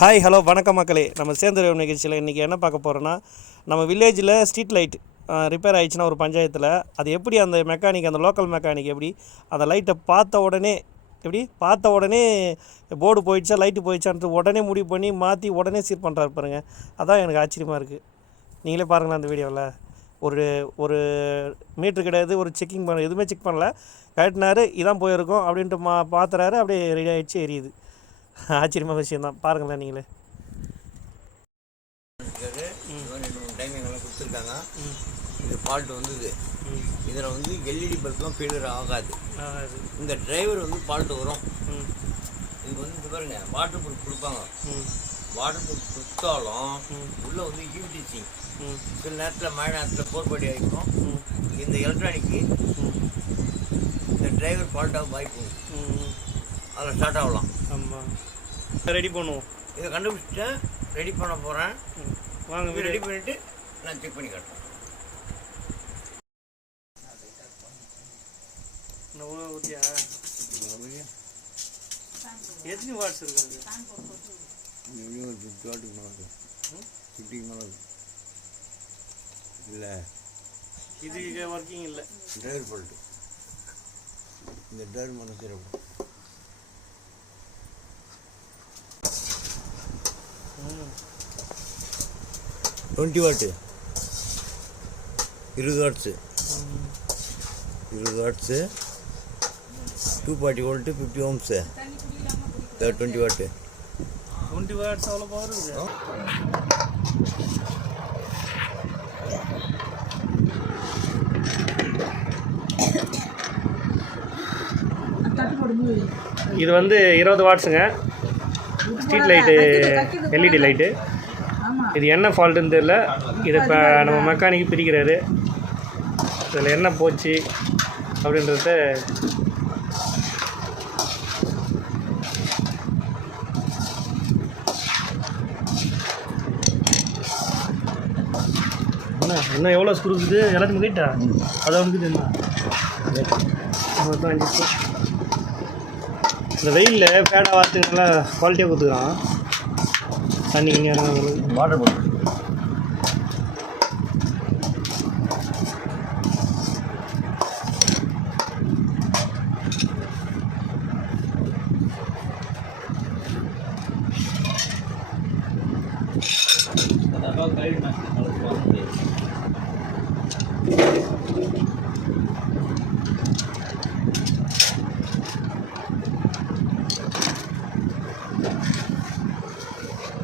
Hi hello வணக்கம் மக்களே. நம்ம சேர்ந்து நிகழ்ச்சியில் இன்றைக்கி என்ன பார்க்க போகிறோன்னா, நம்ம வில்லேஜில் ஸ்ட்ரீட் லைட் ரிப்பேர் ஆகிடுச்சுன்னா ஒரு பஞ்சாயத்தில் அது எப்படி அந்த மெக்கானிக், அந்த லோக்கல் மெக்கானிக் எப்படி அந்த லைட்டை பார்த்த உடனே போர்டு போயிடுச்சா லைட்டு போயிடுச்சான்ட்டு உடனே முடிவு பண்ணி மாற்றி உடனே சீர் பண்ணுறாரு பாருங்க. அதான் எனக்கு ஆச்சரியமாக இருக்குது. நீங்களே பாருங்களேன் அந்த வீடியோவில். ஒரு ஒரு மீட்ரு கிடையாது, ஒரு செக்கிங் பண்ண எதுவுமே செக் பண்ணல, கட்டினார் இதான் போயிருக்கோம் அப்படின்ட்டு பார்த்துறாரு, அப்படியே ரெடி ஆகிடுச்சு, எரியுது. ஆச்சரியமாக விஷயந்தான், பாருங்களேன் நீங்களே. டைம் எங்கெல்லாம் கொடுத்துருக்காங்க. இந்த ஃபால்ட் வந்தது. இதில் வந்து எல்இடி பல்ப்லாம் ஃபெயிலியர் ஆகாது. இந்த டிரைவர் வந்து ஃபால்ட்டு வரும். இதுக்கு வந்து இது பாருங்க, வாட்டர் ப்ரூஃப் கொடுப்பாங்க. வாட்டர் ப்ரூஃப் கொடுத்தாலும் உள்ளே வந்து யூடிசி சில நேரத்தில் மழை நேரத்தில் போர்படி ஆகிக்கும். இந்த எலக்ட்ரானிக்கு இந்த டிரைவர் ஃபால்ட்டாக வாய்ப்பு அதில் ஸ்டார்ட் ஆகலாம். ஆமாம், ரெடி பண்ணுவோம். இதை கண்டுபிடிச்சிட்டேன், ரெடி பண்ண போகிறேன். வாங்க, ரெடி பண்ணிவிட்டு நான் செக் பண்ணி காட்டுறேன். ஊற்றியா எத்தனை வாட்ஸ் இருக்காங்க? ஒரு 50 வாட்டுக்கு மேலே, 50க்கு மேலே இல்லை. இது ஒர்க்கிங் இல்லை. Driver fault. இந்த டிரைவர் மேலே சிறப்பு 20 வாட்டு, 20 வாட்ஸு, 240 வோல்ட்டு, 50 ஓம்ஸு, 20 வாட்டு. 20 வாட்ஸ் அவ்வளோ பவர் இருக்குது. இது வந்து 20 வாட்ஸுங்க, ஸ்ட்ரீட் லைட்டு, எல்இடி லைட்டு. இது என்ன ஃபால்ட்டுன்னு தெரியல. இது இப்போ நம்ம மெக்கானிக் பிரிக்கிறாரு. இதில் என்ன போச்சு அப்படின்றத இன்னும் எவ்வளோ ஸ்க்ரூ இருக்குது எல்லாத்தையும் கேட்டா அதை வந்து என்ன இந்த வெயிலில் பேடா வாத்துங்களா குவாலிட்டியாக கொடுத்துக்கிறான். தண்ணி வாட்டர் போட்டு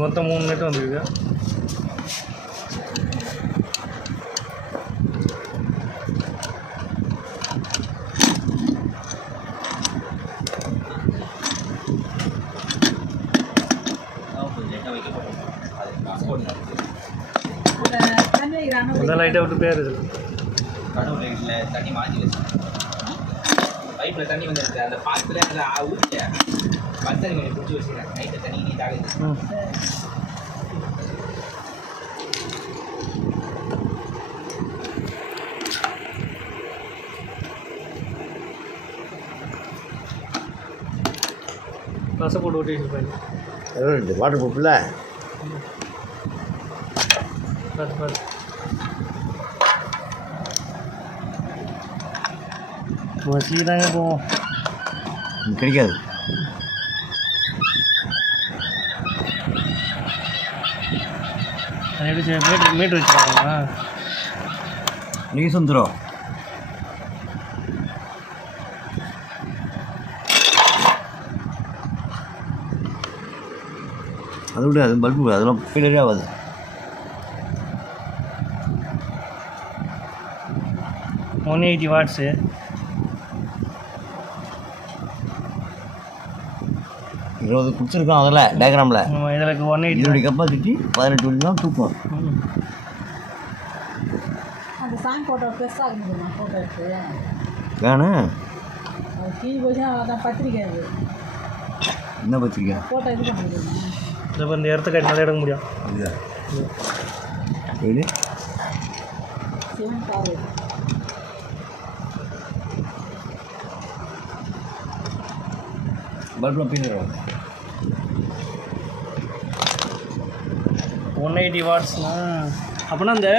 மொத்தம் 3 நெட்டு வந்துருக்கு. முதல் லைட்டை விட்டு பேர் இது கடவுள் லைட்டில் தண்ணி மாற்றி வச்சு பைப்பில் தண்ணி வந்துருக்கு. அந்த பாத்தில் அதில் ஊற்றிய பத்தனி கொஞ்சம் பிடிச்சி வச்சுக்கிறேன். நைட்டில் தண்ணி நீ தாகுது. பசை போட்டு ஓட்டி வச்சுருப்பாங்க. வாட்டர் ப்ரூஃபில் மோஸ்ட்லி தாங்க போவோம், கிடைக்காது. எப்படி மீட்ரு வச்சுருக்காங்களா? நீங்கள் வந்துடும். அதை விட அது பல்பு அதெல்லாம் ஃபெயிலியரே ஆகாது. One 80 watts. இருபது கொடுத்துருக்கோம் அதில் டயக்ராமில். இதில் 180. இதோடைய கெப்பாசிட்டி 18 வண்டி தான் தூக்கும். அந்த சாங் ஃபோட்டோ பெருசாக இருக்குதுண்ணா, ஃபோட்டோ எடுத்து வேணும். அது கீழே போய் அதான் பத்திரிக்கை. அது என்ன பத்திரிக்கை? ஃபோட்டோ இது பண்ணிக்கிறேன். இப்போ இந்த இடத்த கட்டினாலே எடுக்க முடியும். எப்படி சிவன் காரு பல்பெலாம் ஃபெயிலியர் ஆகும். 180 வாட்ஸ்னா அப்படின்னா இந்த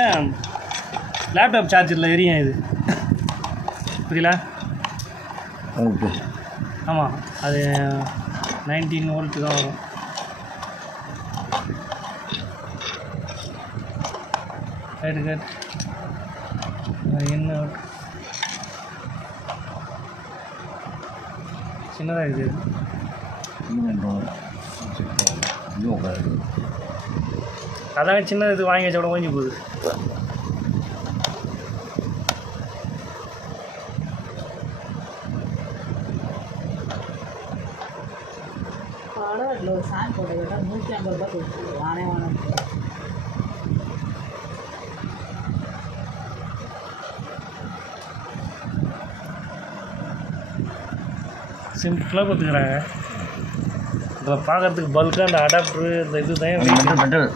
லேப்டாப் சார்ஜரில் எரியும் இது புரியல? ஆமாம், அது 19 வோல்ட்டு தான் வரும். ரைட்டு என்ன சின்னதாக இருக்குது. அதான் சின்ன இது வாங்கி வச்ச கூட ஓஞ்சி போகுது. பரவாயில்ல, ஒரு ஃபேன் போட்டது 150 ரூபா கொடுத்து வானே வாங்க. சிம்பிளாக கொடுத்துக்கிறாங்க. இதில் பார்க்குறதுக்கு பல்காக அந்த அடாப்டரு இந்த இது தான்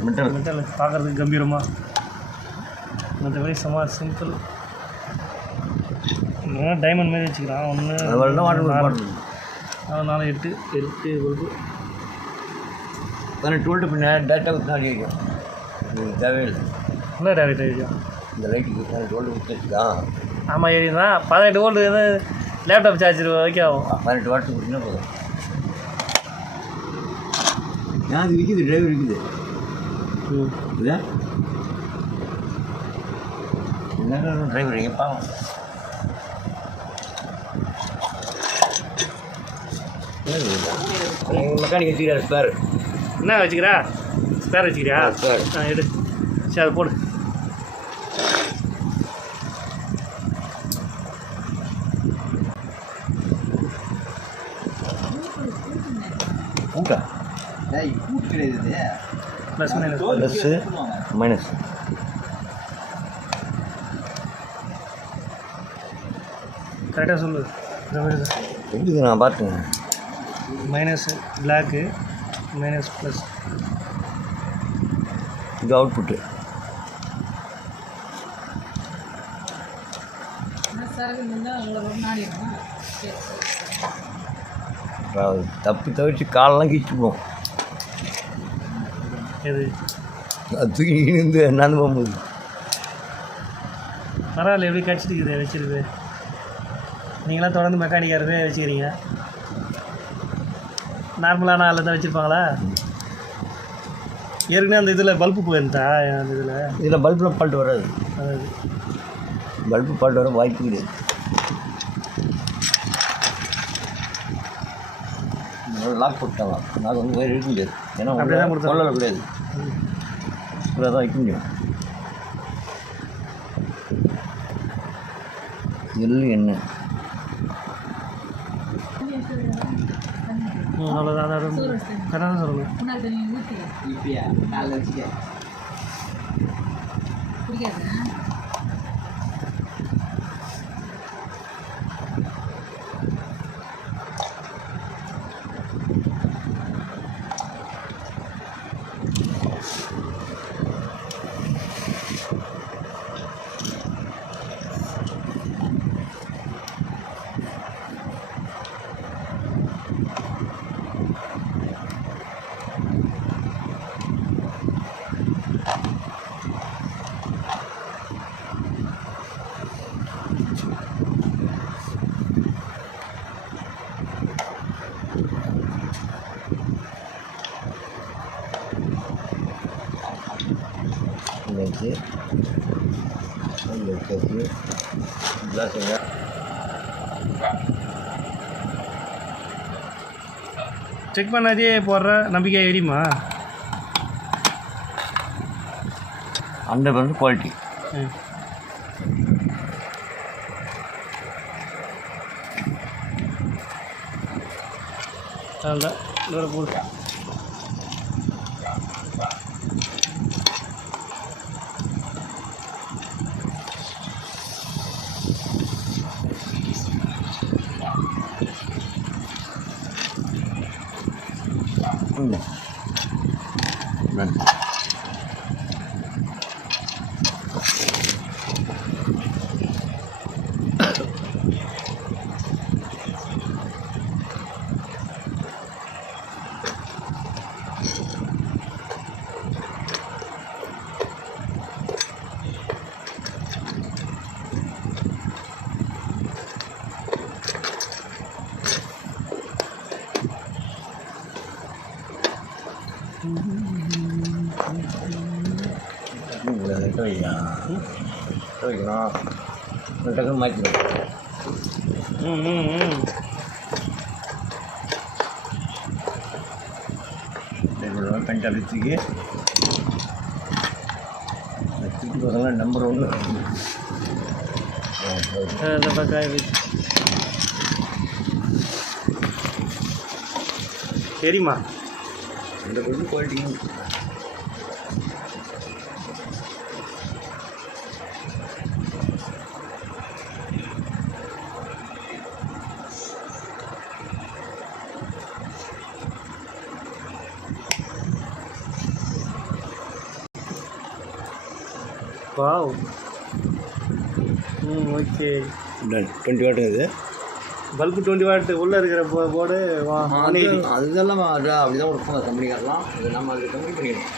மெட்டல் பார்க்குறதுக்கு கம்பீரமாக, மற்றபடி சும்மா சிம்பிள். டைமண்ட் மாரி வச்சுக்கிறான். 4 8 பல்பு 12 வோல்ட்டு பின்ன டேரெக்டாக பின்னாடி வைக்கும். இது தேவையில்லை. என்ன டேரெக்டாக வைக்கும் இந்த லைட்டுக்கு 12 வோல்ட்டு கொடுத்துருச்சுக்கா. ஆமாம், ஏறினா 18 வோல்ட்டு எது லேப்டாப் சார்ஜர் வரைக்கும் ஆகும். 18 வாட்ஸ் கொடுத்தீங்கன்னா போதும். ஏன் அது விற்கிது, டிரைவர் விற்கிது. இதா என்ன டிரைவர் எங்கேப்பா? மெக்கானிக் வச்சுக்கிறார் ஸ்பேர். என்ன வச்சுக்கிறா? ஸ்பேர் வச்சுக்கிறியா? ஸ்பேர் எடு. சரி, அதை போடு. பூட்டா பூட்டு கிடையாது. ப்ளஸ் மைனஸ் கரெக்டாக சொல்லு. எப்படி நான் பார்த்துங்க. Minus block, minus plus. இது அவுட்புட்டு. தப்பி தவிர்த்து காலெல்லாம் கிழிச்சுப்போம். எது அது தூக்கி இருந்து நடந்து போகும்போது பரவாயில்ல. எப்படி கடிச்சிட்டு வச்சிருக்கு. நீங்களாம் தொடர்ந்து மெக்கானிக்காரவே வச்சுக்கிறீங்க. நார்மலான ஆளில் தான் வச்சுருப்பாங்களா? ஏற்கனவே அந்த இதில் பல்பு போயிருந்தா அந்த இதில் பல்பில் பால்ட்டு வராது. அதாவது பல்பு பால்ட்டு வர வாய்ப்பு கிடையாது. லாக் போட்டாங்க. லாக் வந்து வேறு இருக்க முடியாது. ஏன்னா அப்படியே தான் கொடுத்தாங்க. சொல்லலை கிடையாது. இப்படி தான் வைக்க முடியும். எள்ளு எண்ணெய் அவ்வளோதான். அதை கரெக்டாக தான் சொல்லணும். வச்சு கிளாஸுங்க. செக் பண்ணாதே போடுற நம்பிக்கை எரியுமா? 100% குவாலிட்டி. அதுதான் இதோட போடு. நன்றி. வைக்கணும் டக்குன்னு மாற்றிடும். பெண்ட் அடிச்சுக்கு தூக்கி பசங்களாம் நம்பர் 1. சரிம்மா. இந்த பொருள் குவாலிட்டியும் வாவ். ஓகே. 20 வாட் இது. பல்பு 20 வாட் உள்ளே இருக்கிற போர்டு அதெல்லாம் அப்படிதான் இருக்கும் கம்பெனிக்காரலாம். இது நம்ம அது கம்மி பண்ணிடணும்.